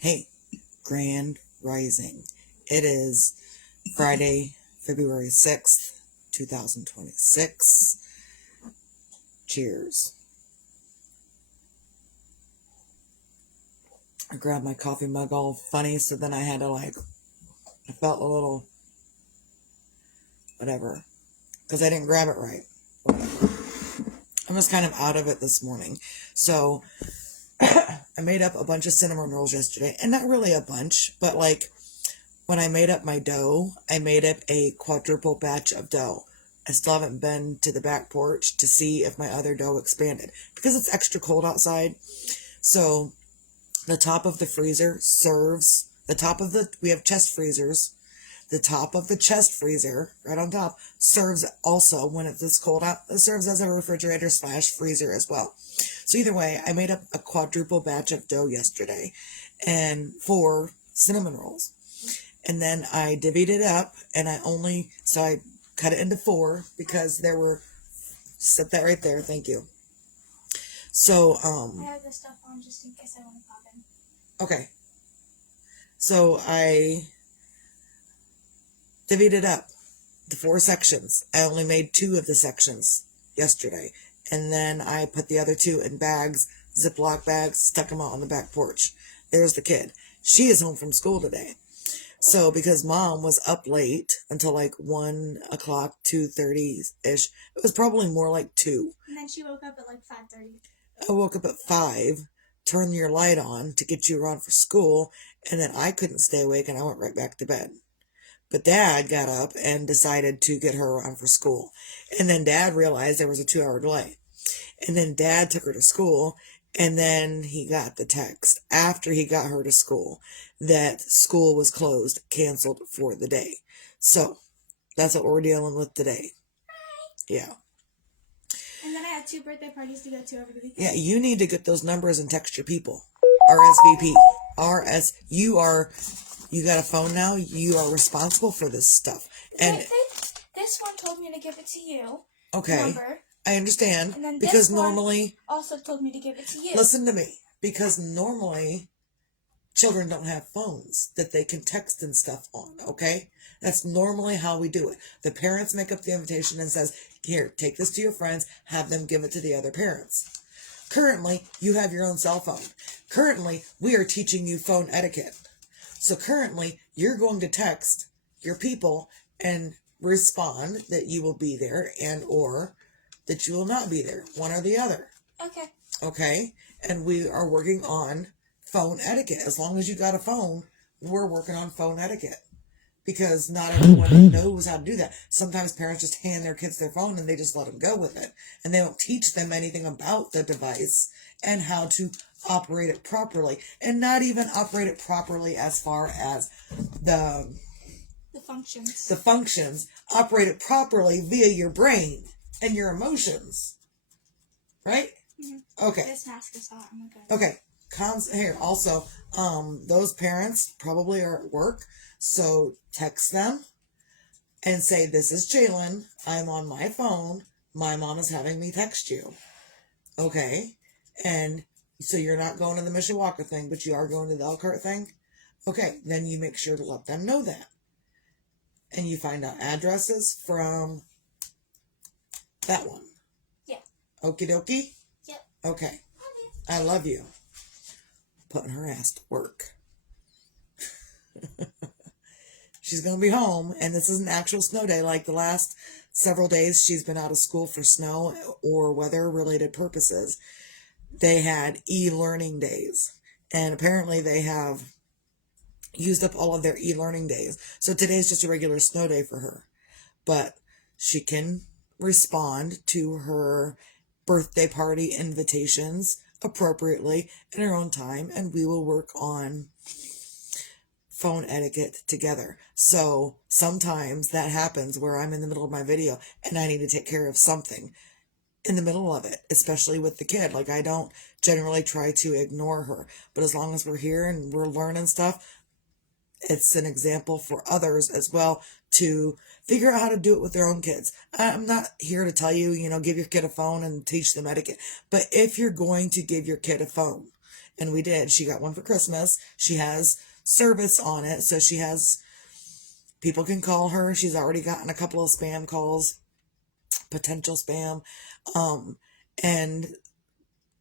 Hey, Grand Rising. It is Friday, February 6th, 2026. Cheers. I grabbed my coffee mug all funny, so then I had to I felt a little, whatever, because I didn't grab it right. I was kind of out of it this morning. So I made up a bunch of cinnamon rolls yesterday, and not really a bunch, but when I made up my dough, I made up a quadruple batch of dough. I still haven't been to the back porch to see if my other dough expanded because it's extra cold outside. So the top of the freezer serves we have chest freezers. The top of the chest freezer, right on top, serves also when it's this cold out. It serves as a refrigerator / freezer as well. So either way, I made up a quadruple batch of dough yesterday and 4 cinnamon rolls. And then I divvied it up and I cut it into 4 because set that right there. Thank you. So, I have this stuff on just in case I want to pop in. Okay. So I divvied it up to 4 sections. I only made 2 of the sections yesterday. And then I put the other 2 in bags, Ziploc bags, stuck them out on the back porch. There's the kid. She is home from school today. So because mom was up late until 1 o'clock, 2:30-ish, it was probably more like 2. And then she woke up at 5:30. I woke up at 5, turned your light on to get you around for school, and then I couldn't stay awake and I went right back to bed. But Dad got up and decided to get her around for school. And then Dad realized there was a 2-hour delay. And then Dad took her to school, and then he got the text after he got her to school that school was closed, canceled for the day. So that's what we're dealing with today. Yeah. And then I had 2 birthday parties to go to over the weekend. Yeah, you need to get those numbers and text your people. RSVP. You got a phone now? You are responsible for this stuff. And this one told me to give it to you. Okay. Number. I understand. And then because this one normally also told me to give it to you. Listen to me. Because normally children don't have phones that they can text and stuff on, okay? That's normally how we do it. The parents make up the invitation and says, here, take this to your friends, have them give it to the other parents. Currently, you have your own cell phone. Currently, we are teaching you phone etiquette. So currently, you're going to text your people and respond that you will be there and or that you will not be there, one or the other. Okay. Okay? And we are working on phone etiquette. As long as you got a phone, we're working on phone etiquette. Because not everyone knows how to do that. Sometimes parents just hand their kids their phone and they just let them go with it. And they don't teach them anything about the device and how to operate it properly. And not even operate it properly as far as the functions. The functions. Operate it properly via your brain and your emotions. Right? Mm-hmm. Okay. This mask is hot. Oh my God. Okay. Here, also, those parents probably are at work, so text them and say, this is Jalen, I'm on my phone, my mom is having me text you. Okay? And so you're not going to the Mishawaka thing, but you are going to the Elkhart thing? Okay, then you make sure to let them know that. And you find out addresses from that one. Yeah. Okie dokie? Yep. Okay. I love you. Putting her ass to work. She's going to be home, and this is an actual snow day. Like the last several days, she's been out of school for snow or weather-related purposes. They had e-learning days, and apparently they have used up all of their e-learning days. So today's just a regular snow day for her. But she can respond to her birthday party invitations appropriately in her own time, and we will work on phone etiquette together. So sometimes that happens where I'm in the middle of my video and I need to take care of something in the middle of it, especially with the kid. I don't generally try to ignore her, but as long as we're here and we're learning stuff, it's an example for others as well to figure out how to do it with their own kids. I'm not here to tell you, give your kid a phone and teach them etiquette. But if you're going to give your kid a phone And we did. She got one for Christmas. She has service on it. So she has, people can call her. She's already gotten a couple of spam calls, potential spam. And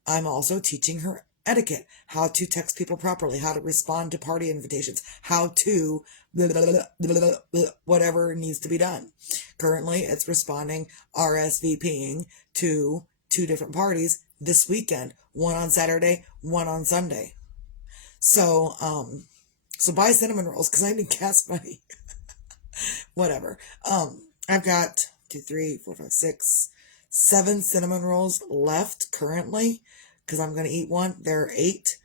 I'm also teaching her etiquette, how to text people properly, how to respond to party invitations, how to blah, blah, blah, blah, blah, blah, whatever needs to be done. Currently, it's responding RSVPing to 2 different parties this weekend, one on Saturday, one on Sunday. So buy cinnamon rolls because I need gas money. Whatever. I've got 2, 3, 4, 5, 6, 7 cinnamon rolls left currently because I'm going to eat one. There are 8,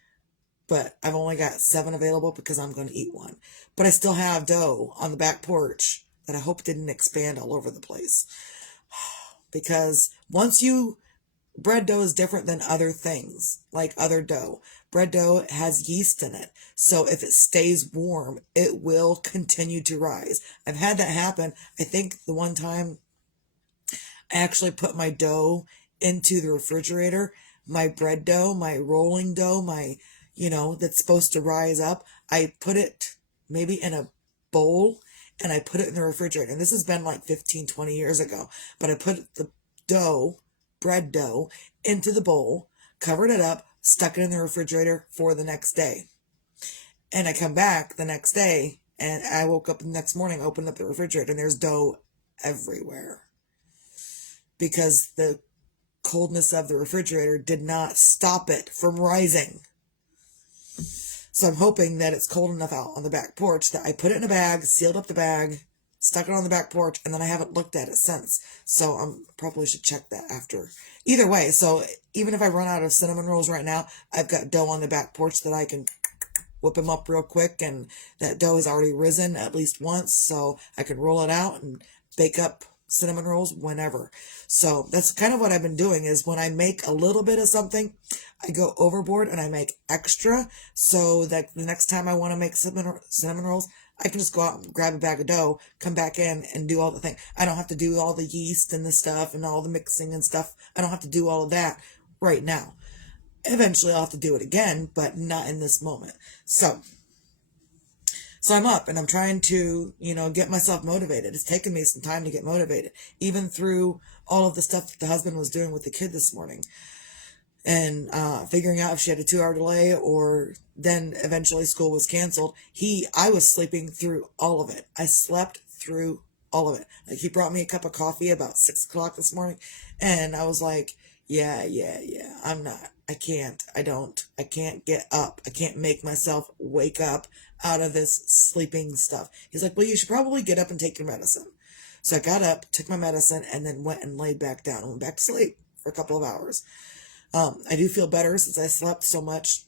but I've only got 7 available because I'm going to eat one. But I still have dough on the back porch that I hope didn't expand all over the place. Because bread dough is different than other things, like other dough. Bread dough has yeast in it. So if it stays warm, it will continue to rise. I've had that happen. I think the one time I actually put my dough into the refrigerator, my bread dough, my rolling dough, that's supposed to rise up. I put it maybe in a bowl and I put it in the refrigerator. And this has been like 15, 20 years ago. But I put the bread dough into the bowl, covered it up, stuck it in the refrigerator for the next day. And I come back the next day and I woke up the next morning, opened up the refrigerator, and there's dough everywhere. Because the coldness of the refrigerator did not stop it from rising. So I'm hoping that it's cold enough out on the back porch that I put it in a bag, sealed up the bag, stuck it on the back porch, and then I haven't looked at it since. So I probably should check that after. Either way, so even if I run out of cinnamon rolls right now, I've got dough on the back porch that I can whip them up real quick, and that dough has already risen at least once, so I can roll it out and bake up cinnamon rolls whenever. So that's kind of what I've been doing, is when I make a little bit of something, I go overboard and I make extra, so that the next time I want to make cinnamon rolls, I can just go out and grab a bag of dough, come back in and do all the thing. I don't have to do all the yeast and the stuff and all the mixing and stuff. I don't have to do all of that right now. Eventually I'll have to do it again, but not in this moment. So I'm up and I'm trying to, get myself motivated. It's taken me some time to get motivated, even through all of the stuff that the husband was doing with the kid this morning. And figuring out if she had a 2-hour delay, or then eventually school was canceled. I was sleeping through all of it. I slept through all of it. Like, he brought me a cup of coffee about 6 o'clock this morning, and I was like, yeah, I can't get up. I can't make myself wake up out of this sleeping stuff. He's like, well, you should probably get up and take your medicine. So I got up, took my medicine, and then went and laid back down and went back to sleep for a couple of hours. I do feel better since I slept so much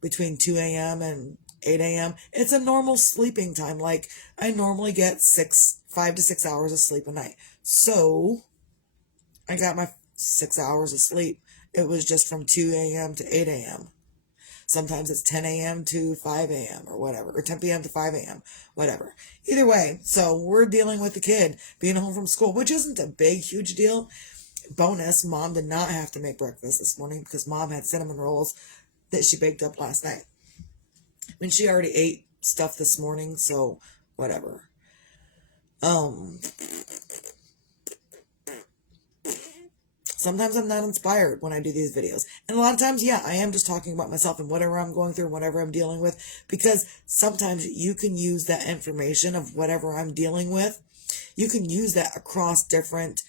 between 2 a.m. and 8 a.m. It's a normal sleeping time. Like, I normally get 5 to 6 hours of sleep a night. So I got my 6 hours of sleep. It was just from 2 a.m. to 8 a.m. Sometimes it's 10 a.m. to 5 a.m. or whatever, or 10 p.m. to 5 a.m., whatever. Either way, so we're dealing with the kid being home from school, which isn't a big, huge deal. Bonus, Mom did not have to make breakfast this morning because Mom had cinnamon rolls that she baked up last night. I mean, she already ate stuff this morning, so whatever. Sometimes I'm not inspired when I do these videos. And a lot of times, yeah, I am just talking about myself and whatever I'm going through, whatever I'm dealing with, because sometimes you can use that information of whatever I'm dealing with. You can use that across different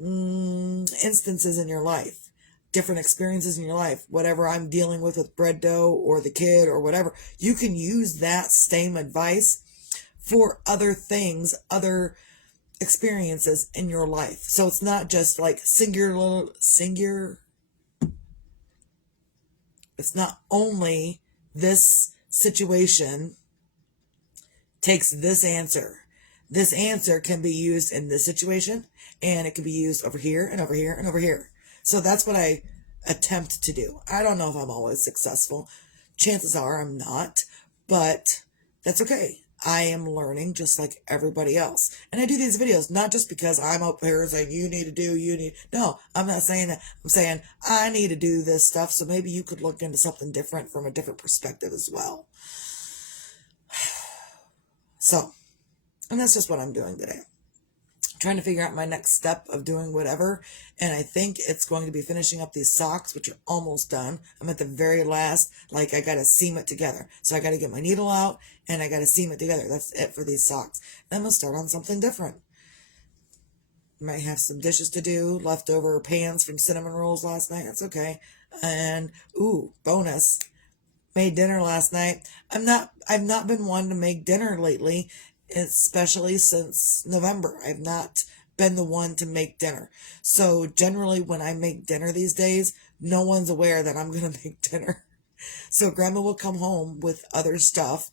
instances in your life, different experiences in your life, whatever I'm dealing with bread dough or the kid or whatever. You can use that same advice for other things, other experiences in your life. So it's not just like singular. It's not only this situation takes this answer. This answer can be used in this situation, and it can be used over here and over here and over here. So that's what I attempt to do. I don't know if I'm always successful. Chances are I'm not, but that's okay. I am learning just like everybody else. And I do these videos not just because I'm up here saying no, I'm not saying that. I'm saying I need to do this stuff, so maybe you could look into something different from a different perspective as well. So, and that's just what I'm doing today. Trying to figure out my next step of doing whatever, and I think it's going to be finishing up these socks, which are almost done. I'm at the very last, like, I gotta seam it together. So I gotta get my needle out and I gotta seam it together. That's it for these socks. Then I'm gonna start on something different. Might have some dishes to do, leftover pans from cinnamon rolls last night. That's okay. And ooh, bonus, made dinner last night. I've not been one to make dinner lately, especially since November. I've not been the one to make dinner. So generally when I make dinner these days, no one's aware that I'm going to make dinner. So grandma will come home with other stuff,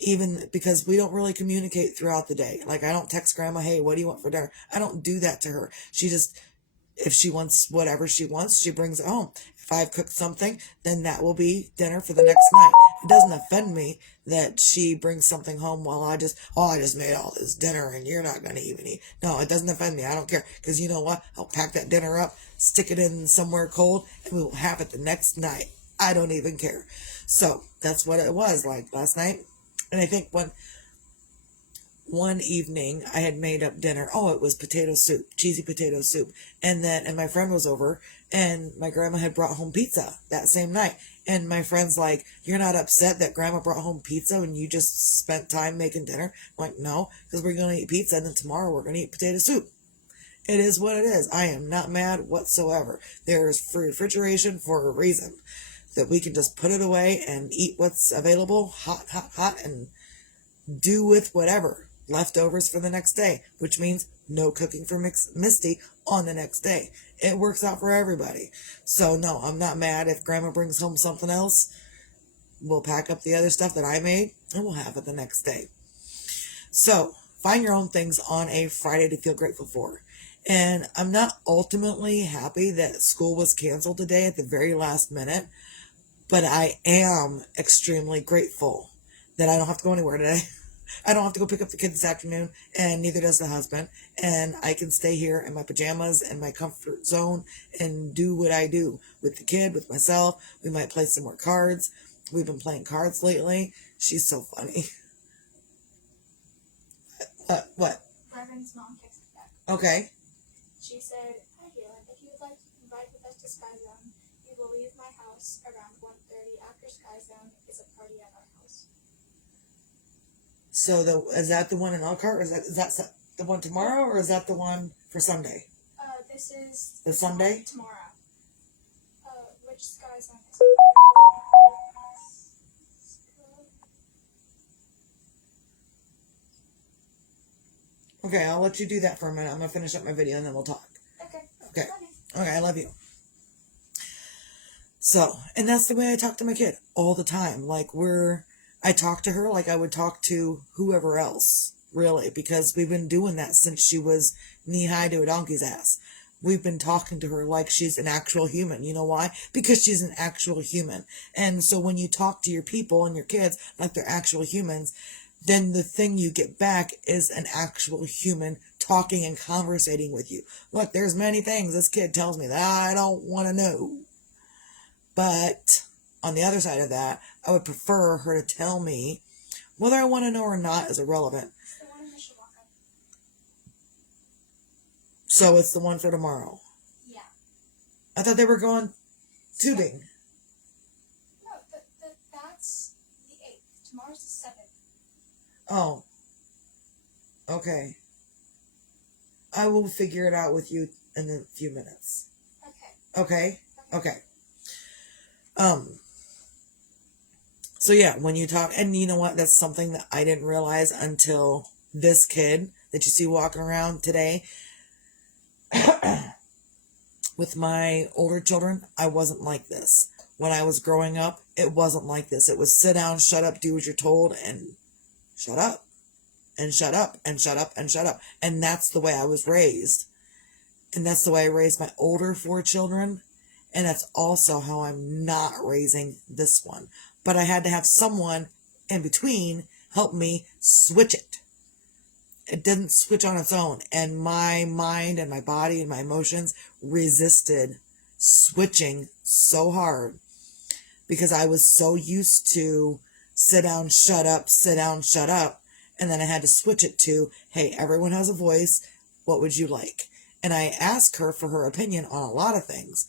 even because we don't really communicate throughout the day. Like, I don't text grandma, hey, what do you want for dinner? I don't do that to her. She just, if she wants whatever she wants, she brings it home. If I've cooked something, then that will be dinner for the next night. It doesn't offend me that she brings something home while I just made all this dinner and you're not going to even eat. No, it doesn't offend me. I don't care. Because you know what? I'll pack that dinner up, stick it in somewhere cold, and we will have it the next night. I don't even care. So that's what it was like last night. And I think one evening I had made up dinner. Oh, it was potato soup, cheesy potato soup. And my friend was over and my grandma had brought home pizza that same night. And my friend's like, you're not upset that grandma brought home pizza and you just spent time making dinner? I'm like, no, because we're going to eat pizza and then tomorrow we're going to eat potato soup. It is what it is. I am not mad whatsoever. There is refrigeration for a reason, that we can just put it away and eat what's available, hot, and do with whatever. Leftovers for the next day, which means no cooking for Misty on the next day. It works out for everybody. So no, I'm not mad if grandma brings home something else. We'll pack up the other stuff that I made and we'll have it the next day. So find your own things on a Friday to feel grateful for. And I'm not ultimately happy that school was canceled today at the very last minute, but I am extremely grateful that I don't have to go anywhere today. I don't have to go pick up the kids this afternoon, and neither does the husband. And I can stay here in my pajamas and my comfort zone and do what I do with the kid, with myself. We might play some more cards. We've been playing cards lately. She's so funny. What? Reverend's mom texted back. Okay. She said, hi, Galen. If you would like to invite with us to Sky Zone, you will leave my house around 1:30. After Sky Zone is a party at our house. So is that the one in Elkhart, or is that the one tomorrow, or is that the one for Sunday? This is The Sunday? Tomorrow. Which Sky Zone is it? Okay, I'll let you do that for a minute. I'm gonna finish up my video and then we'll talk. Okay. Okay. Love you. Okay, I love you. So, and that's the way I talk to my kid all the time. Like, I talk to her like I would talk to whoever else, really, because we've been doing that since she was knee-high to a donkey's ass. We've been talking to her like she's an actual human. You know why? Because she's an actual human. And so when you talk to your people and your kids like they're actual humans, then the thing you get back is an actual human talking and conversating with you. Look, there's many things this kid tells me that I don't want to know. But on the other side of that, I would prefer her to tell me. Whether I want to know or not is irrelevant. It's the one in Mishawaka. So it's the one for tomorrow. Yeah. I thought they were going tubing. No, that's the 8th. Tomorrow's the 7th. Oh. Okay. I will figure it out with you in a few minutes. Okay. Okay? Okay. So yeah, when you talk, and you know what, that's something that I didn't realize until this kid that you see walking around today. With my older children, I wasn't like this. When I was growing up, it wasn't like this. It was sit down, shut up, do what you're told, and shut up. And shut up, and shut up, and shut up. And that's the way I was raised. And that's the way I raised my older 4 children. And that's also how I'm not raising this one. But I had to have someone in between helped me switch it. It didn't switch on its own. And my mind and my body and my emotions resisted switching so hard because I was so used to sit down, shut up, sit down, shut up. And then I had to switch it to, hey, everyone has a voice. What would you like? And I asked her for her opinion on a lot of things.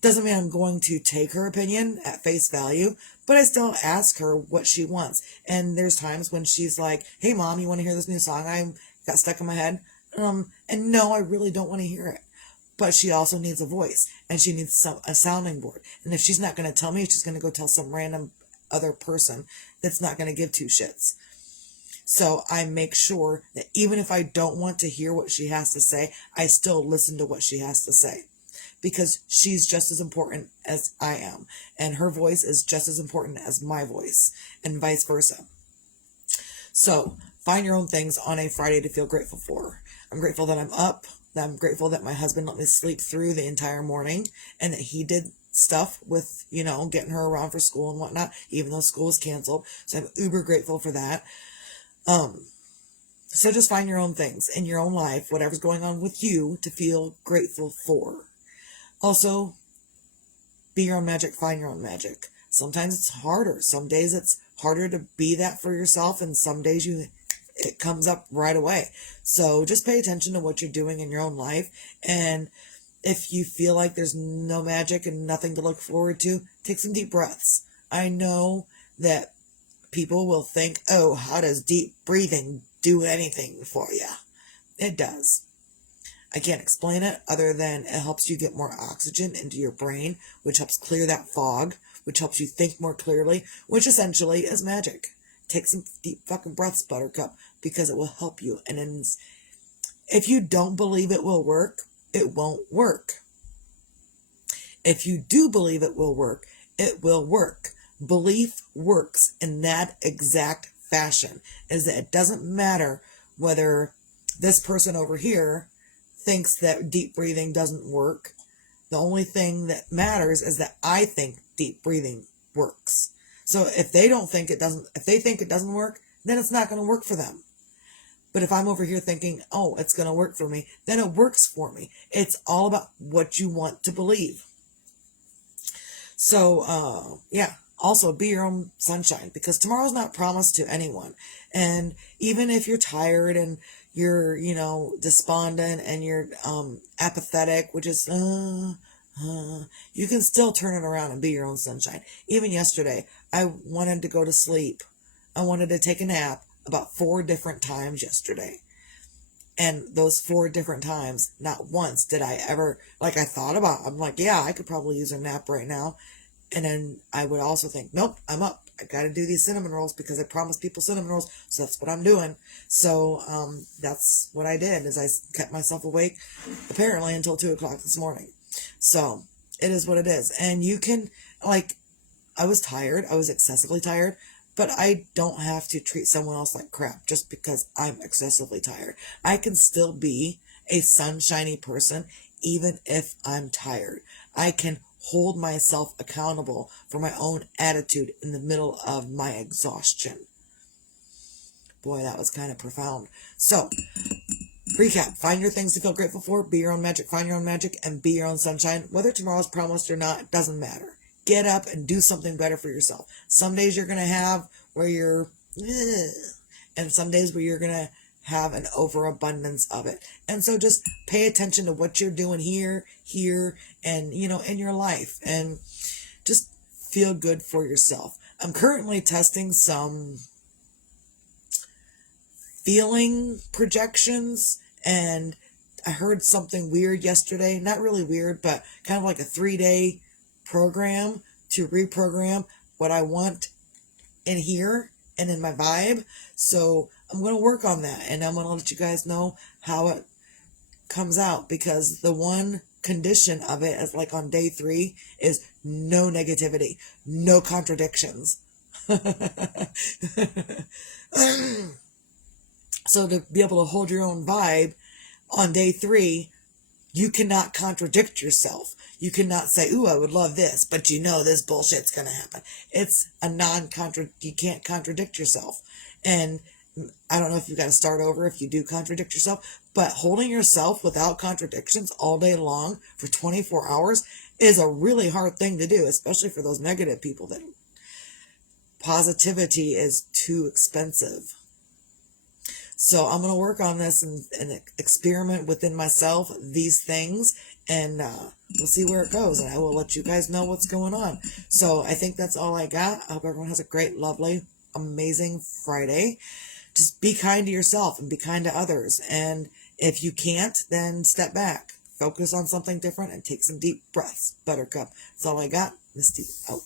Doesn't mean I'm going to take her opinion at face value, but I still ask her what she wants. And there's times when she's like, hey, Mom, you want to hear this new song I got stuck in my head? And no, I really don't want to hear it. But she also needs a voice, and she needs a sounding board. And if she's not going to tell me, she's going to go tell some random other person that's not going to give two shits. So I make sure that even if I don't want to hear what she has to say, I still listen to what she has to say. Because she's just as important as I am. And her voice is just as important as my voice. And vice versa. So, find your own things on a Friday to feel grateful for. I'm grateful that I'm up. I'm grateful that my husband let me sleep through the entire morning. And that he did stuff with, getting her around for school and whatnot. Even though school was canceled. So I'm uber grateful for that. So just find your own things in your own life. Whatever's going on with you to feel grateful for. Also, be your own magic, find your own magic. Sometimes it's harder. Some days it's harder to be that for yourself, and some days it comes up right away. So just pay attention to what you're doing in your own life, and if you feel like there's no magic and nothing to look forward to, take some deep breaths. I know that people will think, oh, how does deep breathing do anything for you? It does. I can't explain it other than it helps you get more oxygen into your brain, which helps clear that fog, which helps you think more clearly, which essentially is magic. Take some deep fucking breaths, Buttercup, because it will help you. And then if you don't believe it will work, it won't work. If you do believe it will work, it will work. Belief works in that exact fashion, is that it doesn't matter whether this person over here thinks that deep breathing doesn't work. The only thing that matters is that I think deep breathing works. So if they think it doesn't work, then it's not going to work for them. But if I'm over here thinking, oh, it's going to work for me, then it works for me. It's all about what you want to believe. So, also be your own sunshine, because tomorrow's not promised to anyone. And even if you're tired and you're, despondent and you're apathetic, which is, you can still turn it around and be your own sunshine. Even yesterday, I wanted to go to sleep. I wanted to take a nap about 4 different times yesterday. And those 4 different times, not once did I ever, I thought about, I'm like, yeah, I could probably use a nap right now. And then I would also think, nope, I'm up. I got to do these cinnamon rolls because I promised people cinnamon rolls. So that's what I'm doing. So that's what I did, is I kept myself awake apparently until 2 o'clock this morning. So it is what it is. And you can, I was tired. I was excessively tired. But I don't have to treat someone else like crap just because I'm excessively tired. I can still be a sunshiny person even if I'm tired. I can hold myself accountable for my own attitude in the middle of my exhaustion. Boy, that was kind of profound. So, recap. Find your things to feel grateful for. Be your own magic. Find your own magic. And be your own sunshine. Whether tomorrow's promised or not, it doesn't matter. Get up and do something better for yourself. Some days you're going to have where you're, and some days where you're going to have an overabundance of it. And so just pay attention to what you're doing here, and, in your life, and just feel good for yourself. I'm currently testing some feeling projections, and I heard something weird yesterday. Not really weird, but kind of like a 3-day program to reprogram what I want in here and in my vibe. So I'm going to work on that, and I'm going to let you guys know how it comes out, because the one condition of it is, on day 3, is no negativity, no contradictions. So to be able to hold your own vibe on day 3, You cannot contradict yourself. You cannot say, ooh, I would love this, but you know this bullshit's going to happen. It's a you can't contradict yourself. And I don't know if you've got to start over if you do contradict yourself, but holding yourself without contradictions all day long for 24 hours is a really hard thing to do, especially for those negative people that positivity is too expensive. So I'm going to work on this and experiment within myself, these things, and we'll see where it goes. And I will let you guys know what's going on. So I think that's all I got. I hope everyone has a great, lovely, amazing Friday. Just be kind to yourself and be kind to others. And if you can't, then step back. Focus on something different and take some deep breaths. Buttercup. That's all I got. Misty out.